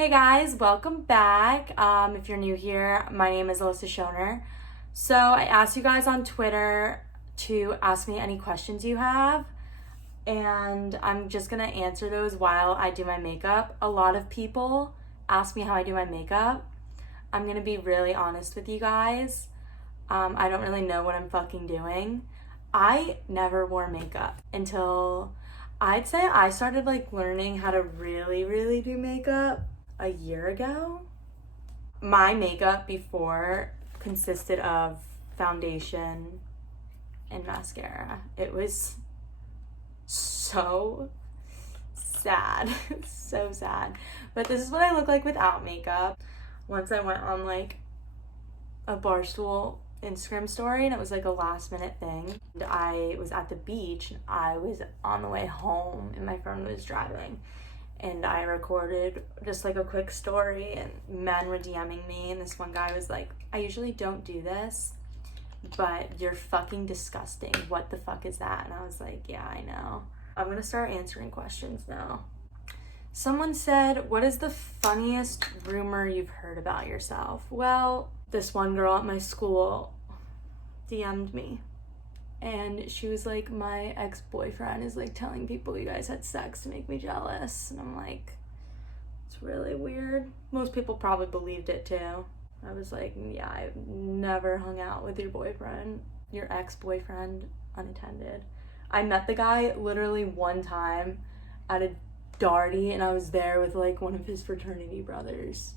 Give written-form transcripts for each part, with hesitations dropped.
Hey guys, welcome back. If you're new here, my name is Alyssa Schoener. So I asked you guys on Twitter to ask me any questions you have, and I'm just gonna answer those while I do my makeup. A lot of people ask me how I do my makeup. I'm gonna be really honest with you guys. I don't really know what I'm fucking doing. I never wore makeup until I'd say I started learning how to really do makeup a year ago. My makeup before consisted of foundation and mascara. It was so sad. So sad. But this is what I look like without makeup. Once I went on a Barstool Instagram story, and it was a last minute thing. And I was at the beach and I was on the way home and my friend was driving, and I recorded just a quick story, and men were DMing me, and this one guy was like, I usually don't do this, but you're fucking disgusting. What the fuck is that? And I was like, yeah, I know. I'm gonna start answering questions now. Someone said, what is the funniest rumor you've heard about yourself? Well, this one girl at my school DM'd me, and she was like, my ex-boyfriend is telling people you guys had sex to make me jealous. And I'm like, it's really weird. Most people probably believed it too. I was like, yeah, I've never hung out with your boyfriend, your ex-boyfriend, unattended. I met the guy literally one time at a Darty, and I was there with one of his fraternity brothers,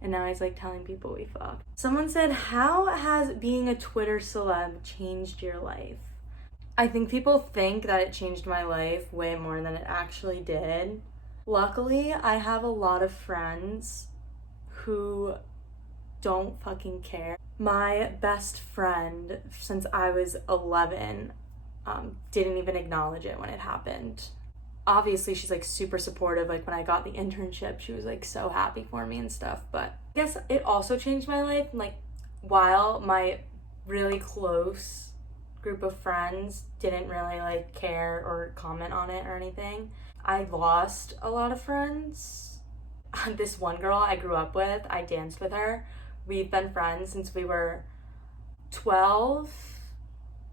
and now he's telling people we fucked. Someone said, how has being a Twitter celeb changed your life? I think people think that it changed my life way more than it actually did. Luckily, I have a lot of friends who don't fucking care. My best friend since I was 11 didn't even acknowledge it when it happened. Obviously, she's super supportive. When I got the internship, she was so happy for me and stuff. But I guess it also changed my life. While my really close group of friends didn't really care or comment on it or anything, I lost a lot of friends. This one girl I grew up with, I danced with her. We've been friends since we were 12,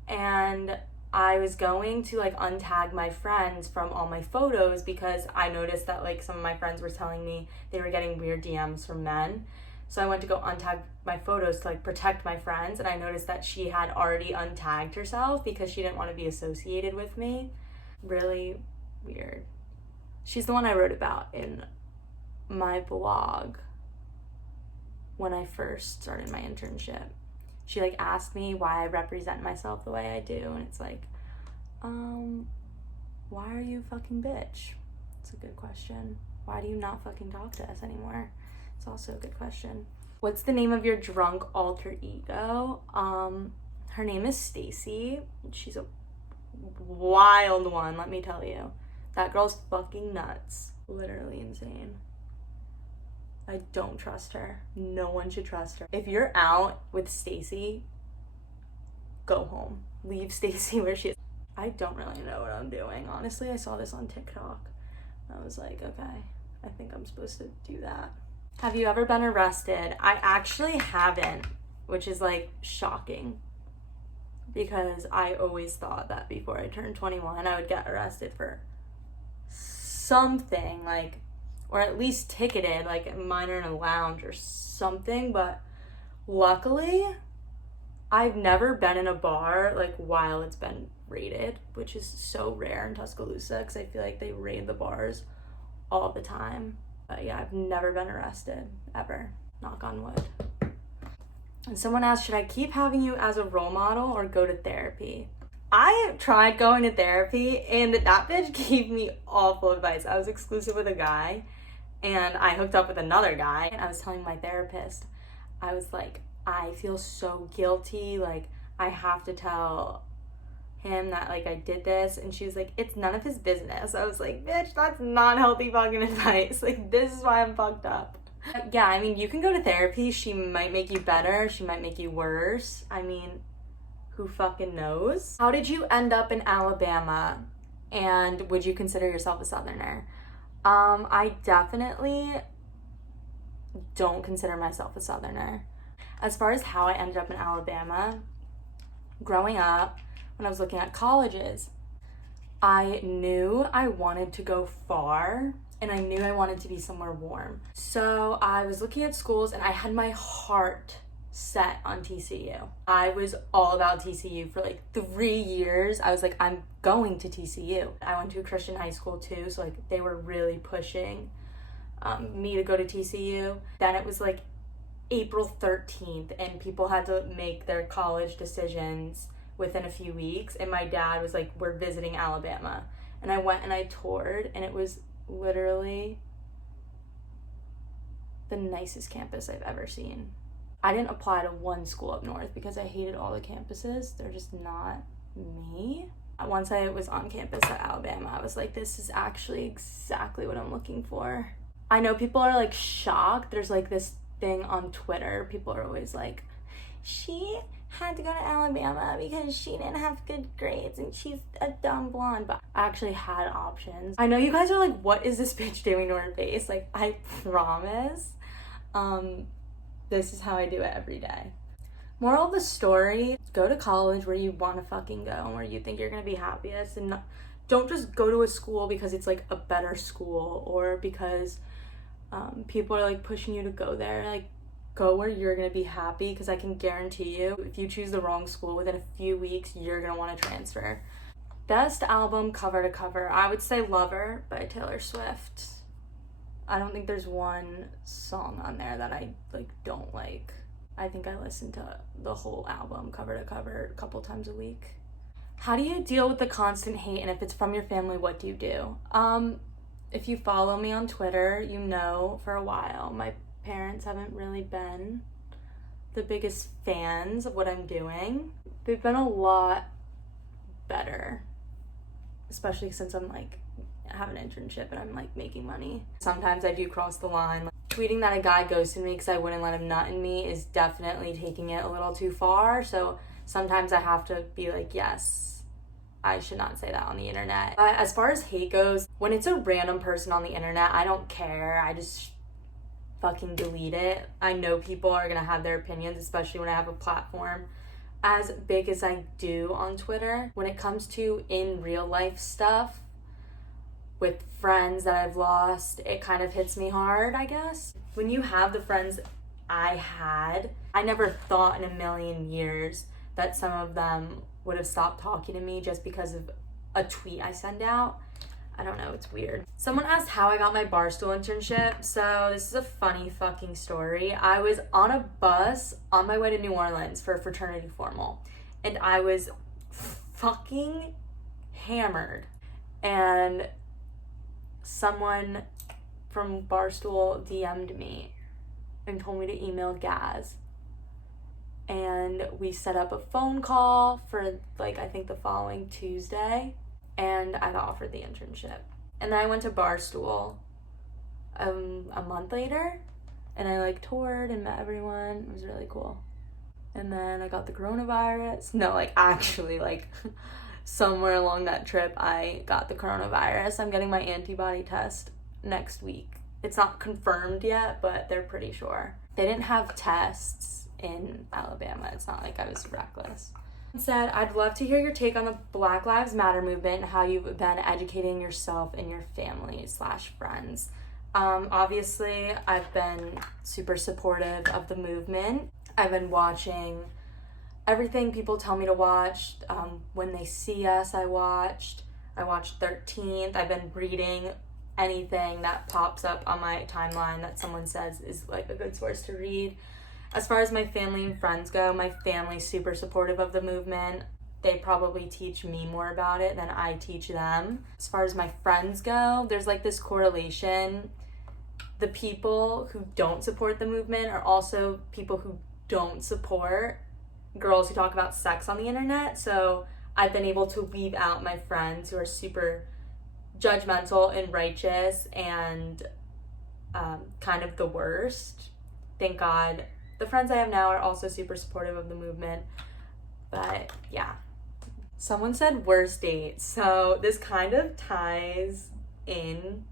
and I was going to untag my friends from all my photos because I noticed that some of my friends were telling me they were getting weird DMs from men. So I went to go untag my photos to protect my friends, and I noticed that she had already untagged herself because she didn't want to be associated with me. Really weird. She's the one I wrote about in my blog when I first started my internship. She asked me why I represent myself the way I do, and it's why are you a fucking bitch? It's a good question. Why do you not fucking talk to us anymore? It's also a good question. What's the name of your drunk alter ego? Her name is Stacy. She's a wild one, let me tell you. That girl's fucking nuts. Literally insane. I don't trust her. No one should trust her. If you're out with Stacy, go home. Leave Stacy where she is. I don't really know what I'm doing. Honestly, I saw this on TikTok. I was like, okay, I think I'm supposed to do that. Have you ever been arrested? I actually haven't, which is shocking, because I always thought that before I turned 21, I would get arrested for something, or at least ticketed, a minor in a lounge or something. But luckily, I've never been in a bar while it's been raided, which is so rare in Tuscaloosa because I feel they raid the bars all the time. But yeah, I've never been arrested, ever. Knock on wood. And someone asked, should I keep having you as a role model or go to therapy? I tried going to therapy, and that bitch gave me awful advice. I was exclusive with a guy, and I hooked up with another guy, and I was telling my therapist, I was like, I feel so guilty, I have to tell him that I did this. And she was like, it's none of his business. I was like, bitch, that's not healthy fucking advice. This is why I'm fucked up. Yeah, I mean, you can go to therapy. She might make you better, she might make you worse. I mean, who fucking knows? How did you end up in Alabama, and would you consider yourself a Southerner? I definitely don't consider myself a Southerner. As far as how I ended up in Alabama, growing up, when I was looking at colleges, I knew I wanted to go far, and I knew I wanted to be somewhere warm. So I was looking at schools, and I had my heart set on TCU. I was all about TCU for like 3 years. I was like, I'm going to TCU. I went to a Christian high school too, so like they were really pushing me to go to TCU. Then it was like April 13th, and people had to make their college decisions within a few weeks, and my dad was like, we're visiting Alabama. And I went and I toured, and it was literally the nicest campus I've ever seen. I didn't apply to one school up north because I hated all the campuses. They're just not me. Once I was on campus at Alabama, I was like, this is actually exactly what I'm looking for. I know people are like shocked. There's like this thing on Twitter. People are always like, she had to go to Alabama because she didn't have good grades and she's a dumb blonde. But I actually had options. I know you guys are like, what is this bitch doing to her face? Like, I promise. This is how I do it every day. Moral of the story, go to college where you want to fucking go and where you think you're going to be happiest, and don't just go to a school because it's like a better school or because people are like pushing you to go there. Like, go where you're going to be happy, because I can guarantee you, if you choose the wrong school, within a few weeks, you're going to want to transfer. Best album cover to cover, I would say Lover by Taylor Swift. I don't think there's one song on there that I like don't like. I think I listen to the whole album cover to cover a couple times a week. How do you deal with the constant hate, and if it's from your family, what do you do? If you follow me on Twitter, you know for a while my parents haven't really been the biggest fans of what I'm doing. They've been a lot better, especially since I'm like have an internship and I'm like making money. Sometimes I do cross the line. Like, tweeting that a guy ghosted me because I wouldn't let him nut in me is definitely taking it a little too far. So sometimes I have to be like, yes, I should not say that on the internet. But as far as hate goes, when it's a random person on the internet, I don't care. I just fucking delete it. I know people are gonna have their opinions, especially when I have a platform as big as I do on Twitter. When it comes to in real life stuff, with friends that I've lost, it kind of hits me hard, I guess. When you have the friends I had, I never thought in a million years that some of them would have stopped talking to me just because of a tweet I send out. I don't know, it's weird. Someone asked how I got my Barstool internship. So this is a funny fucking story. I was on a bus on my way to New Orleans for a fraternity formal, and I was fucking hammered. And someone from Barstool DM'd me and told me to email Gaz. And we set up a phone call for like, I think the following Tuesday, and I got offered the internship. And then I went to Barstool a month later, and I like toured and met everyone. It was really cool. And then I got the coronavirus. No, like actually like somewhere along that trip, I got the coronavirus. I'm getting my antibody test next week. It's not confirmed yet, but they're pretty sure. They didn't have tests in Alabama. It's not like I was reckless. Said, I'd love to hear your take on the Black Lives Matter movement and how you've been educating yourself and your family / friends. Obviously, I've been super supportive of the movement. I've been watching everything people tell me to watch. When They See Us, I watched 13th. I've been reading anything that pops up on my timeline that someone says is like a good source to read. As far as my family and friends go, my family's super supportive of the movement. They probably teach me more about it than I teach them. As far as my friends go, there's like this correlation. The people who don't support the movement are also people who don't support girls who talk about sex on the internet. So I've been able to weed out my friends who are super judgmental and righteous and kind of the worst. Thank God. The friends I have now are also super supportive of the movement. But yeah. Someone said worst date. So this kind of ties in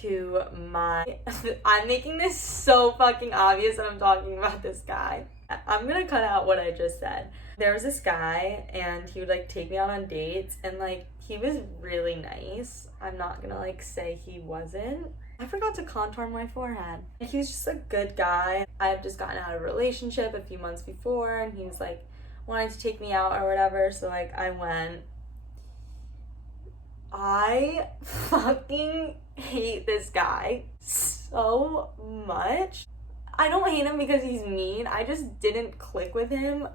to my, I'm making this so fucking obvious that I'm talking about this guy. I'm gonna cut out what I just said. There was this guy and he would like take me out on dates and like he was really nice. I'm not gonna like say he wasn't. I forgot to contour my forehead. He was just a good guy. I had just gotten out of a relationship a few months before and he was like wanting to take me out or whatever, so like I went. I fucking hate this guy so much. I don't hate him because he's mean. I just didn't click with him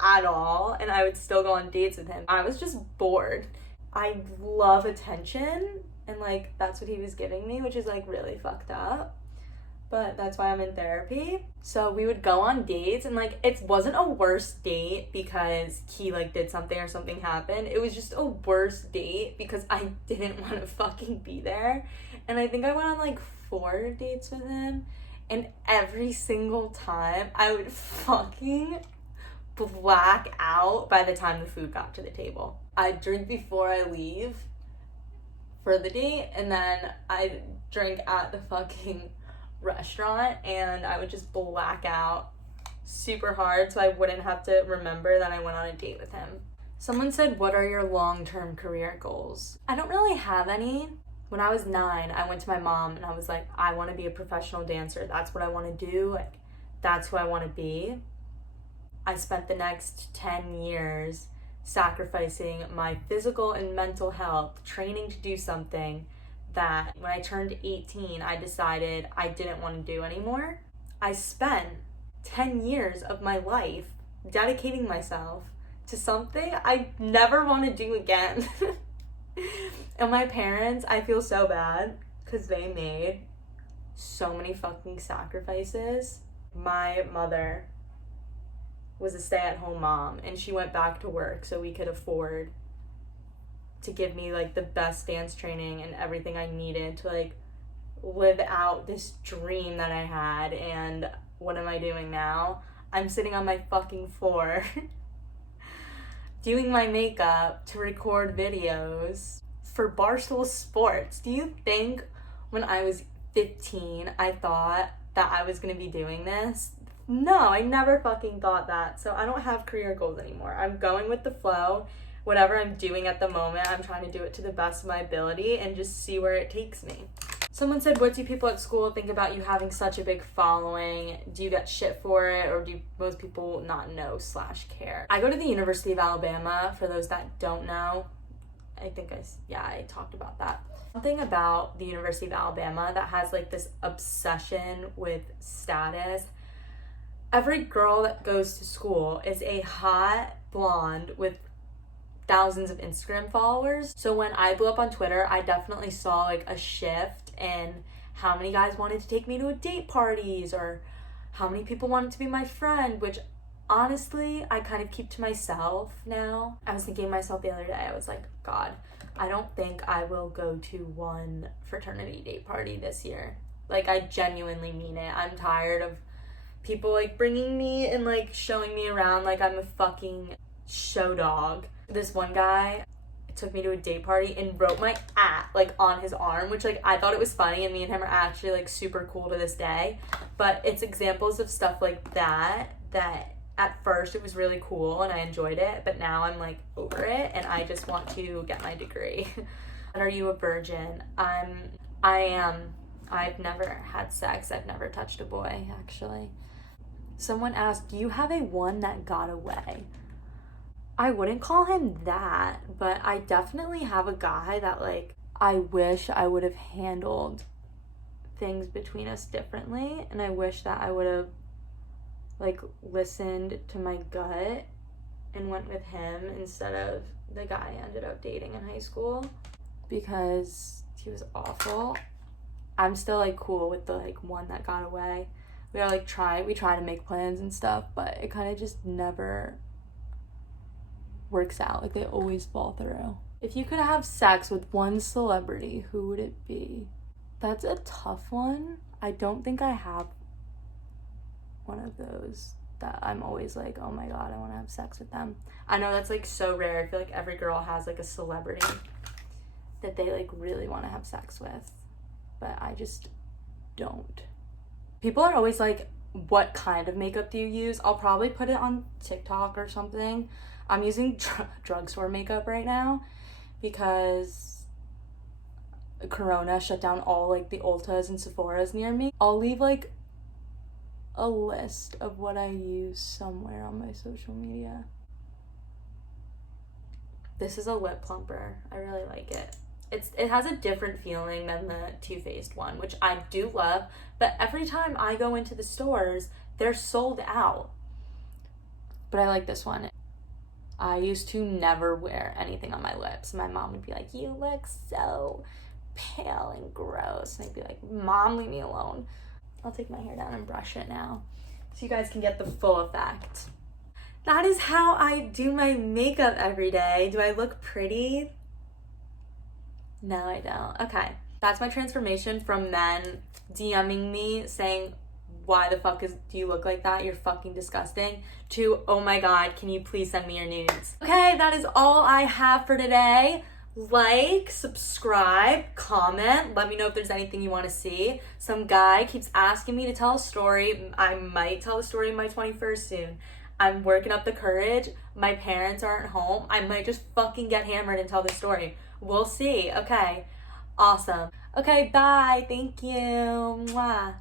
at all, and I would still go on dates with him. I was just bored. I love attention, and like that's what he was giving me, which is like really fucked up. But that's why I'm in therapy. So we would go on dates and like it wasn't a worst date because he like did something or something happened. It was just a worst date because I didn't want to fucking be there. And I think I went on like 4 dates with him, and every single time I would fucking black out by the time the food got to the table. I'd drink before I leave for the date, and then I'd drink at the fucking restaurant, and I would just black out super hard so I wouldn't have to remember that I went on a date with him. Someone said, what are your long-term career goals? I don't really have any. When I was 9, I went to my mom and I was like, I want to be a professional dancer. That's what I want to do. Like, that's who I want to be. I spent the next 10 years sacrificing my physical and mental health, training to do something that when I turned 18, I decided I didn't want to do anymore. I spent 10 years of my life dedicating myself to something I never want to do again. And my parents, I feel so bad because they made so many fucking sacrifices. My mother was a stay-at-home mom and she went back to work so we could afford to give me like the best dance training and everything I needed to like live out this dream that I had. And what am I doing now? I'm sitting on my fucking floor doing my makeup to record videos for Barstool Sports. Do you think when I was 15 I thought that I was gonna be doing this? No, I never fucking thought that. So I don't have career goals anymore. I'm going with the flow. Whatever I'm doing at the moment, I'm trying to do it to the best of my ability and just see where it takes me. Someone said, what do people at school think about you having such a big following? Do you get shit for it, or do most people not know / care? I go to the University of Alabama, for those that don't know. I think I talked about that. Something about the University of Alabama that has like this obsession with status. Every girl that goes to school is a hot blonde with thousands of Instagram followers. So when I blew up on Twitter, I definitely saw like a shift in how many guys wanted to take me to a date parties or how many people wanted to be my friend, which honestly, I kind of keep to myself now. I was thinking to myself the other day, I was like, God, I don't think I will go to one fraternity date party this year. Like, I genuinely mean it. I'm tired of people like bringing me and like showing me around like I'm a fucking show dog. This one guy took me to a date party and wrote my like on his arm, which like I thought it was funny, and me and him are actually like super cool to this day. But it's examples of stuff like that at first it was really cool and I enjoyed it, but now I'm like over it and I just want to get my degree. Are you a virgin? I am. I've never had sex. I've never touched a boy, actually. Someone asked, do you have a one that got away? I wouldn't call him that, but I definitely have a guy that like I wish I would have handled things between us differently, and I wish that I would have like listened to my gut and went with him instead of the guy I ended up dating in high school, because he was awful. I'm still like cool with the like one that got away. We try to make plans and stuff, but it kind of just never works out. Like, they always fall through. If you could have sex with one celebrity, who would it be? That's a tough one. I don't think I have one of those that I'm always like, oh my God, I want to have sex with them. I know that's like so rare. I feel like every girl has like a celebrity that they like really want to have sex with. but I just don't. People are always like, what kind of makeup do you use? I'll probably put it on TikTok or something. I'm using drugstore makeup right now because Corona shut down all like the Ultas and Sephora's near me. I'll leave like a list of what I use somewhere on my social media. This is a lip plumper. I really like it. It has a different feeling than the Too Faced one, which I do love, but every time I go into the stores, they're sold out. But I like this one. I used to never wear anything on my lips. My mom would be like, you look so pale and gross. And I'd be like, Mom, leave me alone. I'll take my hair down and brush it now so you guys can get the full effect. That is how I do my makeup every day. Do I look pretty? No, I don't. Okay. That's my transformation from men DMing me saying, why the fuck do you look like that? You're fucking disgusting. To, oh my God, can you please send me your nudes? Okay, that is all I have for today. Like, subscribe, comment. Let me know if there's anything you want to see. Some guy keeps asking me to tell a story. I might tell a story in my 21st soon. I'm working up the courage. My parents aren't home. I might just fucking get hammered and tell the story. We'll see. Okay. Awesome. Okay, bye. Thank you. Mwah.